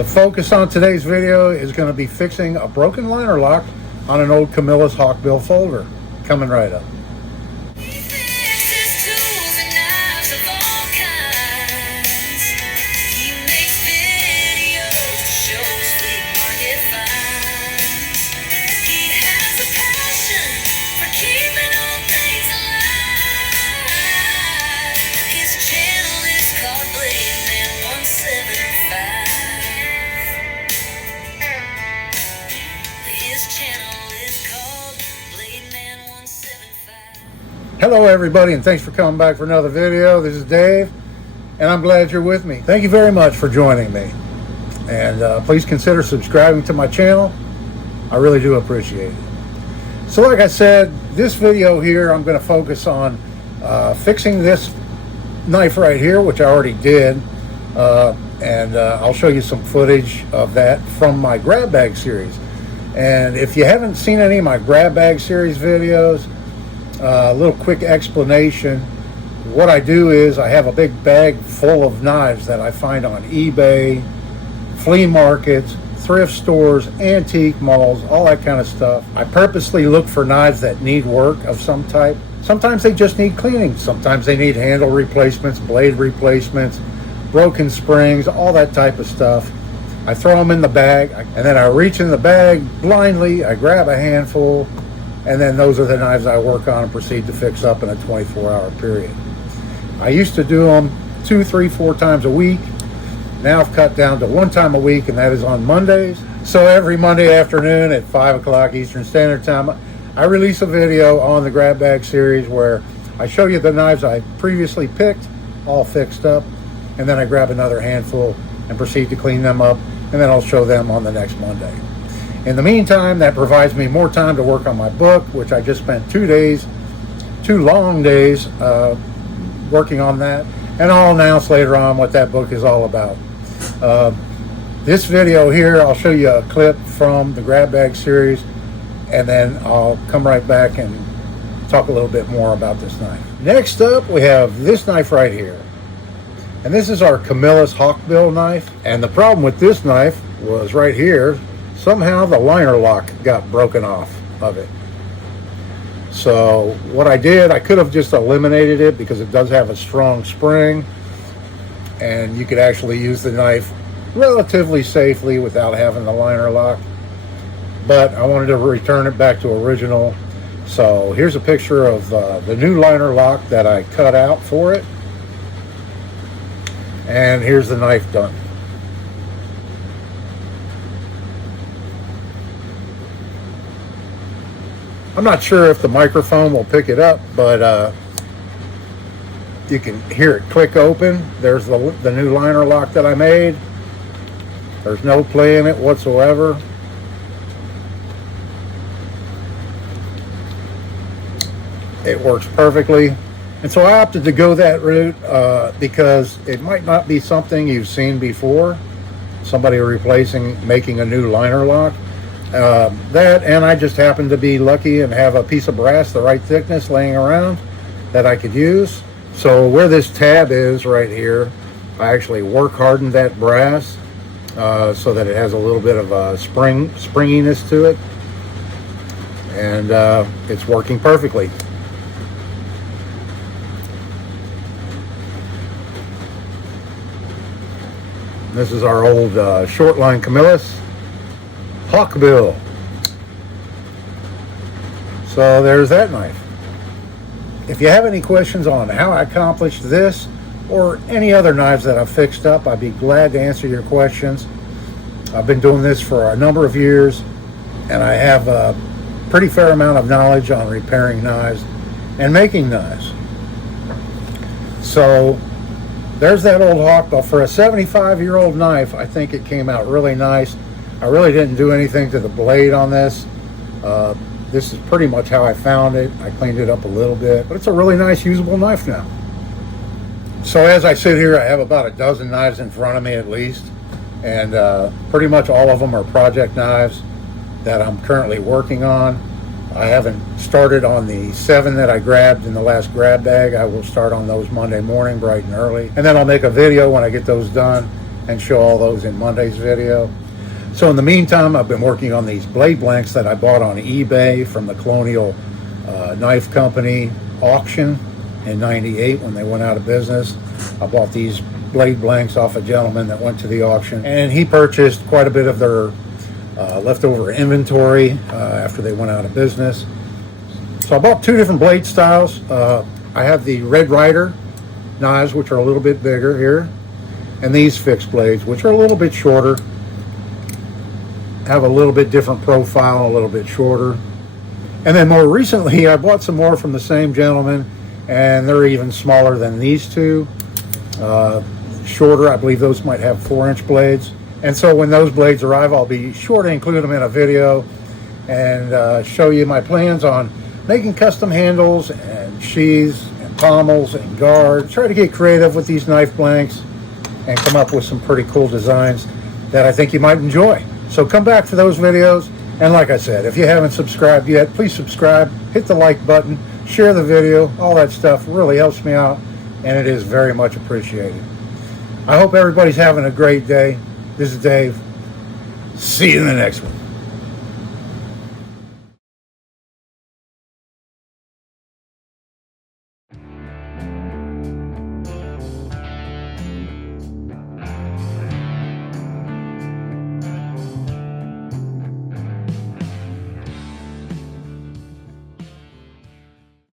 The focus on today's video is going to be fixing a broken liner lock on an old Camillus hawkbill folder. Coming right up. Hello everybody, and thanks for coming back for another video. This is Dave, and I'm glad you're with me. Thank you very much for joining me, and please consider subscribing to my channel. I really do appreciate it. So like I said, this video here I'm going to focus on fixing this knife right here, which I already did, and I'll show you some footage of that from my grab bag series. And if you haven't seen any of my grab bag series videos, a little quick explanation. What I do is I have a big bag full of knives that I find on eBay, flea markets, thrift stores, antique malls, all that kind of stuff. I purposely look for knives that need work of some type. Sometimes they just need cleaning. Sometimes they need handle replacements, blade replacements, broken springs, all that type of stuff. I throw them in the bag, and then I reach in the bag blindly. I grab a handful, and then those are the knives I work on and proceed to fix up in a 24-hour period. I used to do them 2, 3, 4 times a week. Now I've cut down to 1 time a week, and that is on Mondays. So every Monday afternoon at 5 o'clock Eastern Standard Time, I release a video on the grab bag series where I show you the knives I previously picked, all fixed up, and then I grab another handful and proceed to clean them up, and then I'll show them on the next Monday. In the meantime, that provides me more time to work on my book, which I just spent 2 long days working on that, and I'll announce later on what that book is all about. This video here, I'll show you a clip from the grab bag series, and then I'll come right back and talk a little bit more about this knife. Next up, we have this knife right here, and this is our Camillus hawkbill knife. And the problem with this knife was right here. Somehow the liner lock got broken off of it. So what I did, I could have just eliminated it because it does have a strong spring, and you could actually use the knife relatively safely without having the liner lock. But I wanted to return it back to original. So here's a picture of the new liner lock that I cut out for it. And here's the knife done. I'm not sure if the microphone will pick it up, but you can hear it click open. There's the new liner lock that I made. There's no play in it whatsoever. It works perfectly. And so I opted to go that route because it might not be something you've seen before. Somebody making a new liner lock. That, and I just happened to be lucky and have a piece of brass the right thickness laying around that I could use. So where this tab is right here, I actually work hardened that brass so that it has a little bit of a springiness to it, and it's working perfectly. This is our old short line Camillus hawkbill. So there's that knife. If you have any questions on how I accomplished this or any other knives that I've fixed up, I'd be glad to answer your questions. I've been doing this for a number of years, and I have a pretty fair amount of knowledge on repairing knives and making knives. So there's that old hawkbill. For a 75-year-old knife, I think it came out really nice. I really didn't do anything to the blade on this. This is pretty much how I found it. I cleaned it up a little bit, but it's a really nice usable knife now. So as I sit here, I have about a dozen knives in front of me at least, and pretty much all of them are project knives that I'm currently working on. I haven't started on the 7 that I grabbed in the last grab bag. I will start on those Monday morning bright and early, and then I'll make a video when I get those done, and show all those in Monday's video. So in the meantime, I've been working on these blade blanks that I bought on eBay from the Colonial Knife Company auction in '98 when they went out of business. I bought these blade blanks off a gentleman that went to the auction, and he purchased quite a bit of their leftover inventory after they went out of business. So I bought two different blade styles. I have the Red Ryder knives, which are a little bit bigger here, and these fixed blades, which are a little bit shorter, have a little bit different profile, a little bit shorter. And then more recently, I bought some more from the same gentleman, and they're even smaller than these two. Shorter, I believe those might have 4-inch blades. And so when those blades arrive, I'll be sure to include them in a video and show you my plans on making custom handles and sheaths and pommels and guards. Try to get creative with these knife blanks and come up with some pretty cool designs that I think you might enjoy. So come back for those videos. And like I said, if you haven't subscribed yet, please subscribe, hit the like button, share the video. All that stuff really helps me out, and it is very much appreciated. I hope everybody's having a great day. This is Dave. See you in the next one.